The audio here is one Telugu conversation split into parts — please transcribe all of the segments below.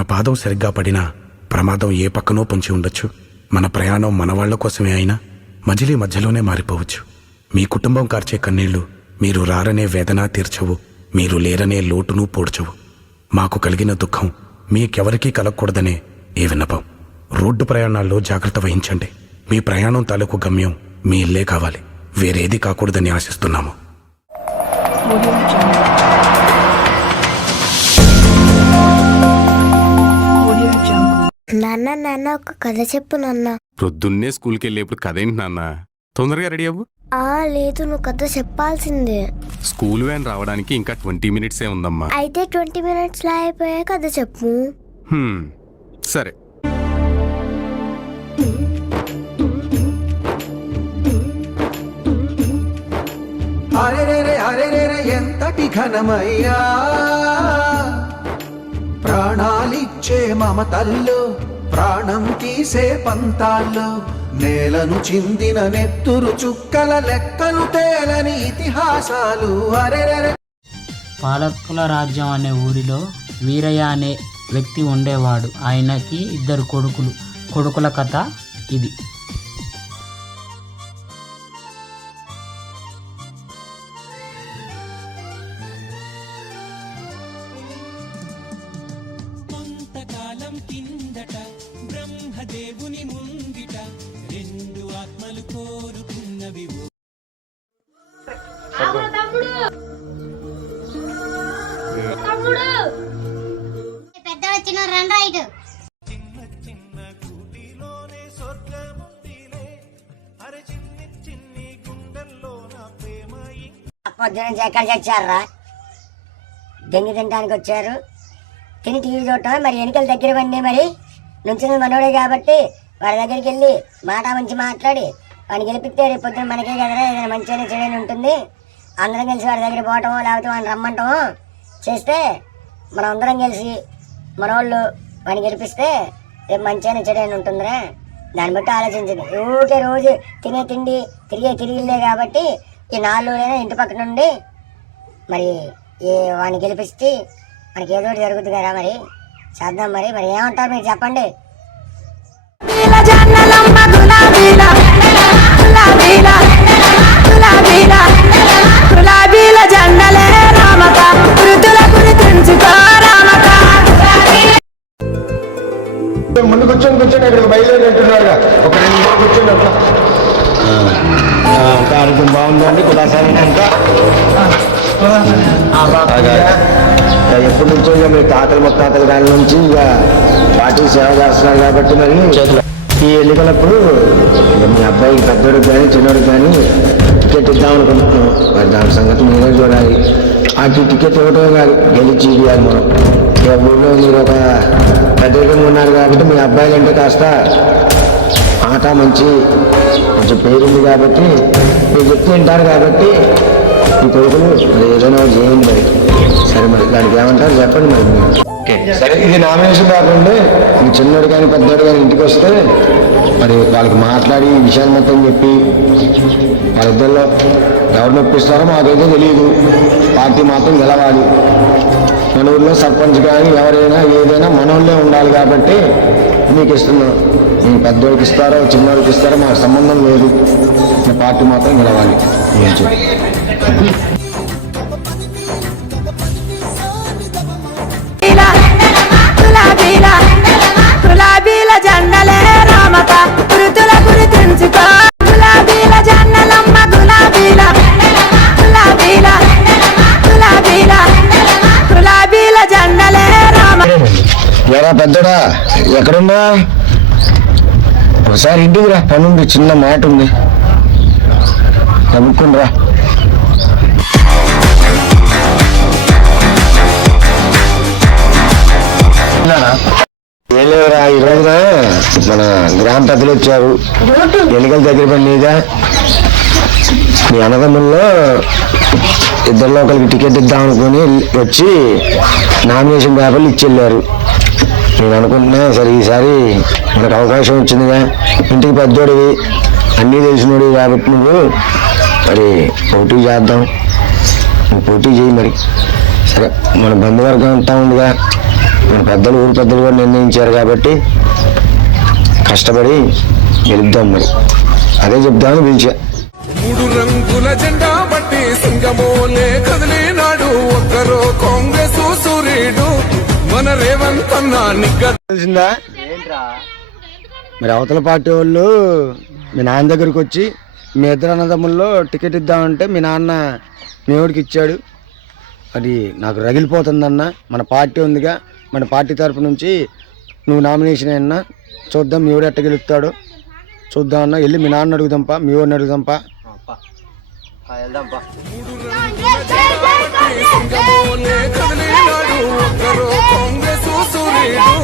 మన పాదం సరిగ్గా పడినా ప్రమాదం ఏ పక్కనో పొంచి ఉండొచ్చు. మన ప్రయాణం మన వాళ్ల కోసమే అయినా మజిలీ మధ్యలోనే మారిపోవచ్చు. మీ కుటుంబం కార్చే కన్నీళ్లు మీరు రారనే వేదన తీర్చవు, మీరు లేరనే లోటును పోడ్చవు. మాకు కలిగిన దుఃఖం మీకెవరికీ కలగకూడదనే ఏ విన్నపం. రోడ్డు ప్రయాణాల్లో జాగ్రత్త వహించండి. మీ ప్రయాణం తాలూకు గమ్యం మీ ఇల్లే కావాలి, వేరేది కాకూడదని ఆశిస్తున్నాము. నాన్న నాన్న ఒక కథ చెప్పు నాన్న. ప్రొద్దున్నే స్కూల్కి వెళ్ళేప్పుడు కథ ఏంటి నాన్న? తొందరగా రెడీ అవ్వు. లేదు, నువ్వు కథ చెప్పాల్సిందే. స్కూల్ వ్యాన్ రావడానికి ఇంకా 20 మినిట్సే ఉందమ్మా. అయితే 20 మినిట్స్ లో అయిపోయే కథ చెప్పు. సరే. ఎంతటి ఘనమయ్యా ప్రాణాలిచ్చే మమతల్లో, ప్రాణం తీసే పంతాల్లో, నేలను చిందిన నెత్తురు చుక్కల లెక్కలు తేలని ఇతిహాసాలు. అరెరెరె. పాలకుల రాజ్యం అనే ఊరిలో వీరయ్య అనే వ్యక్తి ఉండేవాడు. ఆయనకి 2 కొడుకుల కథ ఇది. కొంతకాలం కిందట బ్రహ్మదేవుని ముంగిట 2 ఆత్మలు కోరుకున్నవి. పెద్ద వచ్చిన రన్ రైట్. పొద్దున నుంచి ఎక్కడ చచ్చారా? దెంగి తినడానికి వచ్చారు, తిని టీవీ చూడటం. మరి ఎన్నికల దగ్గర పడినాయి, మరి నుంచిన మనోడే కాబట్టి వాడి దగ్గరికి వెళ్ళి మాట మంచి మాట్లాడి వాడిని గెలిపిస్తే రేపు పొద్దున మనకే కదరా ఏదైనా మంచిగా చెడని ఉంటుంది. అందరం కలిసి వాడి దగ్గర పోవటమో లేకపోతే వాడిని రమ్మంటామో చేస్తే మనం అందరం కలిసి మనోళ్ళు వాడిని గెలిపిస్తే రేపు మంచిగా చెడని ఉంటుందిరా. దాన్ని బట్టి ఆలోచించింది. ఊరికే రోజు తినే తిండి తిరిగిలే కాబట్టి ఈ 4 రోజులైనా ఇంటి పక్క నుండి మరి వాడిని గెలిపిస్తే మనకి ఏదో జరుగుతుంది కదా, మరి చేద్దాం. మరి ఏమంటారు మీరు చెప్పండి. ముందు కూర్చొని అక్కడ బయలుదేరి అంటున్నారుగా. ఒక 2 నిమిషాలు కూర్చొని అట్లా. ఆరోగ్యం బాగుందండి, కులాసారి అంతా ఎప్పటి నుంచో ఇక మీ తాతల ముత్తాతల దాని నుంచి ఇక పార్టీ సేవ చేస్తున్నారు కాబట్టి మరి ఈ ఎన్నికలప్పుడు మీ అబ్బాయికి పెద్దోడికి కానీ చిన్నోడికి కానీ టికెట్ ఇద్దాం అనుకుంటున్నాం. మరి దాని సంగతి మీరే చూడాలి. వాటి టికెట్ ఇవ్వటమే కాదు, గెలిచి ఇవ్వాలి మనం. ఇక ఊళ్ళో మీరు ఒక ప్రత్యేకంగా ఉన్నారు కాబట్టి మీ అబ్బాయిలు అంటే కాస్త ఆట కొంచెం పేరుంది కాబట్టి మీరు చెప్తూ వింటారు కాబట్టి ఈ కొడుకులు మరి ఏదైనా చేయండి. మరి సరే, మరి దానికి ఏమంటారు చెప్పండి. మరి సరే, ఇది నామినేషన్ కాకుండా మీ చిన్నోడు కానీ పెద్దోడు కానీ ఇంటికి వస్తే మరి వాళ్ళకి మాట్లాడి ఈ విషయాన్ని మొత్తం చెప్పి వాళ్ళిద్దరిలో ఎవరు నొప్పిస్తారో మాకైతే తెలియదు. పార్టీ మాత్రం గెలవాలి. మన ఊళ్ళో సర్పంచ్ కానీ ఎవరైనా ఏదైనా మనోళ్ళే ఉండాలి కాబట్టి మీకు ఇస్తున్నాం. మీ పెద్దోడికి ఇస్తారో చిన్నోడికి ఇస్తారో మాకు సంబంధం లేదు. మీ పార్టీ మాత్రం గెలవాలి. ఎరా పెద్దడా, ఎక్కడున్నా? ఒకసారి ఇంటికి రా, పని ఉంది, చిన్న మాట ఉంది. కనుక్కుని రా. ఏం లేదురా, ఈ రోజున మన గ్రామ పెద్దలు వచ్చారు. ఎన్నికల దగ్గర పడినీగా మీ అన్నదమ్ముల్లో 2 ఒకరికి టికెట్ ఇద్దాం అనుకుని వచ్చి నామినేషన్ పేపర్లు ఇచ్చి వెళ్ళారు. నేను అనుకుంటున్నా సరే ఈసారి మనకు అవకాశం వచ్చిందిగా, ఇంటికి పెద్దోడివి, అన్నీ తెలిసినోడివి కాబట్టి నువ్వు మరి పోటీ చేద్దాం. నువ్వు పోటీ చేయి. మరి సరే, మన బంధువర్గం అంతా ఉందిగా, మన పెద్దలు ఊరు పెద్దలు కూడా నిర్ణయించారు కాబట్టి కష్టపడి గెలుద్దాం. మరి అదే చెప్దామని పిలిచా. 3 రంగుల జెండా బట్టి సింగమోలే కదిలినాడు ఒక్కరో కాంగ్రెస్ సూర్యుడు మన రేవంత్ అన్న తెలిసిందా? మరి అవతల పార్టీ వాళ్ళు మీ నాన్న దగ్గరికి వచ్చి మీ ఇద్దరు అన్నదమ్ముల్లో టికెట్ ఇద్దామంటే మీ నాన్న మీ వాడికి ఇచ్చాడు. అది నాకు రగిలిపోతుందన్న. మన పార్టీ ఉందిగా, మన పార్టీ తరపు నుంచి నువ్వు నామినేషన్ అయినా చూద్దాం, మీ వాడు ఎట్ట గెలుస్తాడు చూద్దాం అన్న. వెళ్ళి మీ నాన్న అడుగుదాంపా, మీ వాడిని అడుగుదాంపా. సింగమోలే కదిలినాడు ఒక్కరో కాంగ్రెస్ సూర్యుడు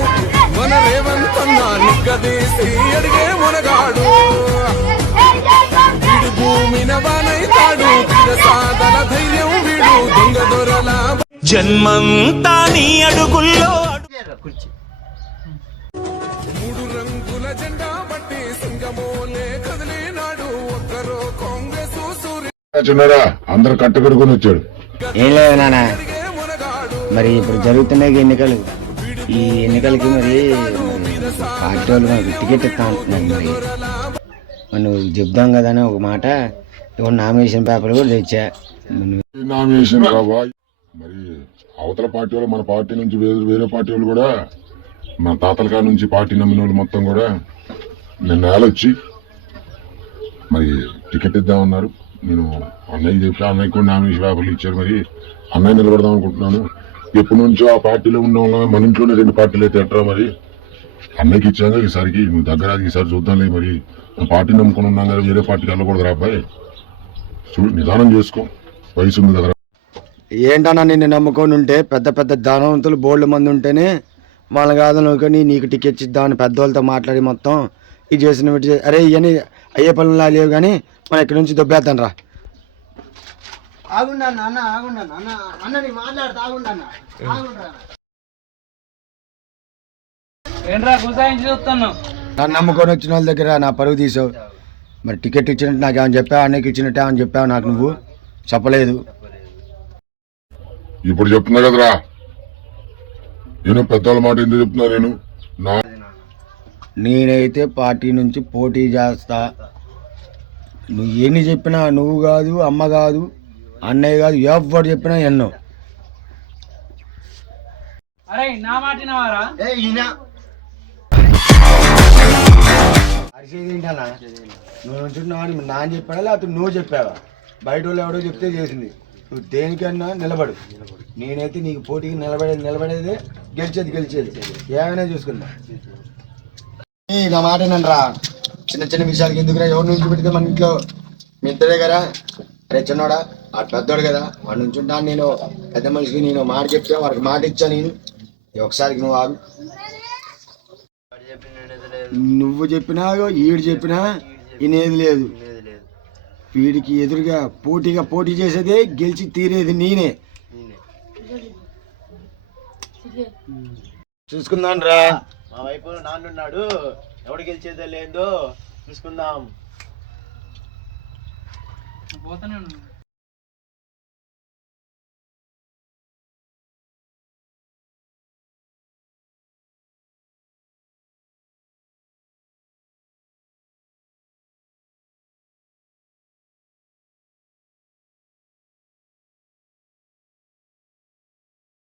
మన రేవంత్ అన్న నిగ్గదీసి అడిగే మునగాడు వీడు భూమిన వానైతాడు సాదల ధైర్యం వీడు దొంగ దొరల జన్మంతా నీ అడుగుల్లో 3 రంగుల జెండా బట్టి సింగమోలే కదిలినాడు ఒక్కరో కాంగ్రెస్ సూర్యుడు చిన్నరా అందరు కట్టుకడుకొని వచ్చాడు. ఏం లేదు నాన్న, మునగాడు మరి ఇప్పుడు జరుగుతున్నాయి ఎన్నికలు. ఈ ఎన్నికలకి మరి పార్టీ వాళ్ళు మనకు టికెట్ ఇస్తా అంటున్నారు. మరి నువ్వు చెప్దాం కదా అని ఒక మాట. ఇప్పుడు నామినేషన్ పేపర్ కూడా తెచ్చా. నామినేషన్ రావా? మరి అవతల పార్టీ వాళ్ళు మన పార్టీ నుంచి వేరే పార్టీ వాళ్ళు కూడా మన తాతల కాడ నుంచి పార్టీ నమ్మిన వాళ్ళు మొత్తం కూడా నిన్న వచ్చి మరి టికెట్ ఇద్దామన్నారు. నేను అన్నయ్య చెప్పా, అన్నయ్య కూడా నామినేషన్ పేపర్లు ఇచ్చారు. మరి అన్నయ్య నిలబడదాం అనుకుంటున్నాను. ఎప్పటి నుంచో ఆ పార్టీలో ఉన్న వాళ్ళ మన ఇంట్లోనే 2 పార్టీలు అయితే ఎట్రా. మరి అన్నయ్యకి ఇచ్చాక ఈసారికి నువ్వు దగ్గర ఈసారి చూద్దాంలే. మరి పార్టీ నమ్ముకుని ఉన్నాం కదా, వేరే పార్టీకి వెళ్ళకూడదు రా అబ్బాయి. చూడు, నిదానం చేసుకో, వయసు ఉంది కదా. ఏంటన్నా నిన్ను నమ్ముకొని ఉంటే పెద్ద పెద్ద ధనవంతులు బోల్డ్ మంది ఉంటేనే వాళ్ళ కాదని నీకు టికెట్స్ ఇద్దామని పెద్దవాళ్ళతో మాట్లాడి మొత్తం ఇది చేసిన అరే ఇవన్నీ అయ్యే పనులు లేవు కానీ మనం ఇక్కడి నుంచి దొబ్బేద్దాం రా. నన్ను నమ్ముకొని వచ్చిన వాళ్ళ దగ్గర నా పరుగు తీసావు. మరి టికెట్ ఇచ్చినట్టు నాకేమని చెప్పావు, అన్నకి ఇచ్చినట్టు ఏమని చెప్పావు, నాకు నువ్వు చెప్పలేదు. ఇప్పుడు చెప్తున్నా కదరా, నేను పెద్దవాళ్ళ మాట ఎందుకు చెప్తున్నా. నేనైతే పార్టీ నుంచి పోటీ చేస్తా. నువ్వు ఎన్ని చెప్పినా, నువ్వు కాదు, అమ్మ కాదు, అన్నయ్య కాదు, ఎవరు చెప్పినా ఎన్నో. అరిసేది ఏంటన్నా? నువ్వు నుంచున్నావు నాన్న చెప్పాడా లేకపోతే నువ్వు చెప్పావా? బయట వాళ్ళు ఎవడో చెప్తే చేసింది. నువ్వు దేనికన్నా నిలబడు. నేనైతే నీకు పోటీకి నిలబడేది గెలిచేది ఏమైనా చూసుకుందా. నా మాట రా, చిన్న చిన్న విషయాలకి ఎందుకురా? ఎవరి నుంచి పెడితే మన ఇంట్లో మీ ఇద్దరే కదా. అరే చిన్నోడా, ఆ పెద్దోడు కదా, వాడు నుంచి ఉంటాను. నేను పెద్ద మనిషికి నేను మాట చెప్తే వాడికి మాట ఇచ్చా. నేను ఒకసారికి నువ్వు ఆగు. నువ్వు చెప్పినా ఈడు చెప్పినా వినేది లేదు. వీడికి ఎదురుగా పోటీ చేసేదే, గెలిచి తీరేది నేనే. చూసుకుందాం రా. మా వైపు నాన్నున్నాడు, ఎవడు గెలిచేదో లేదో చూసుకుందాం.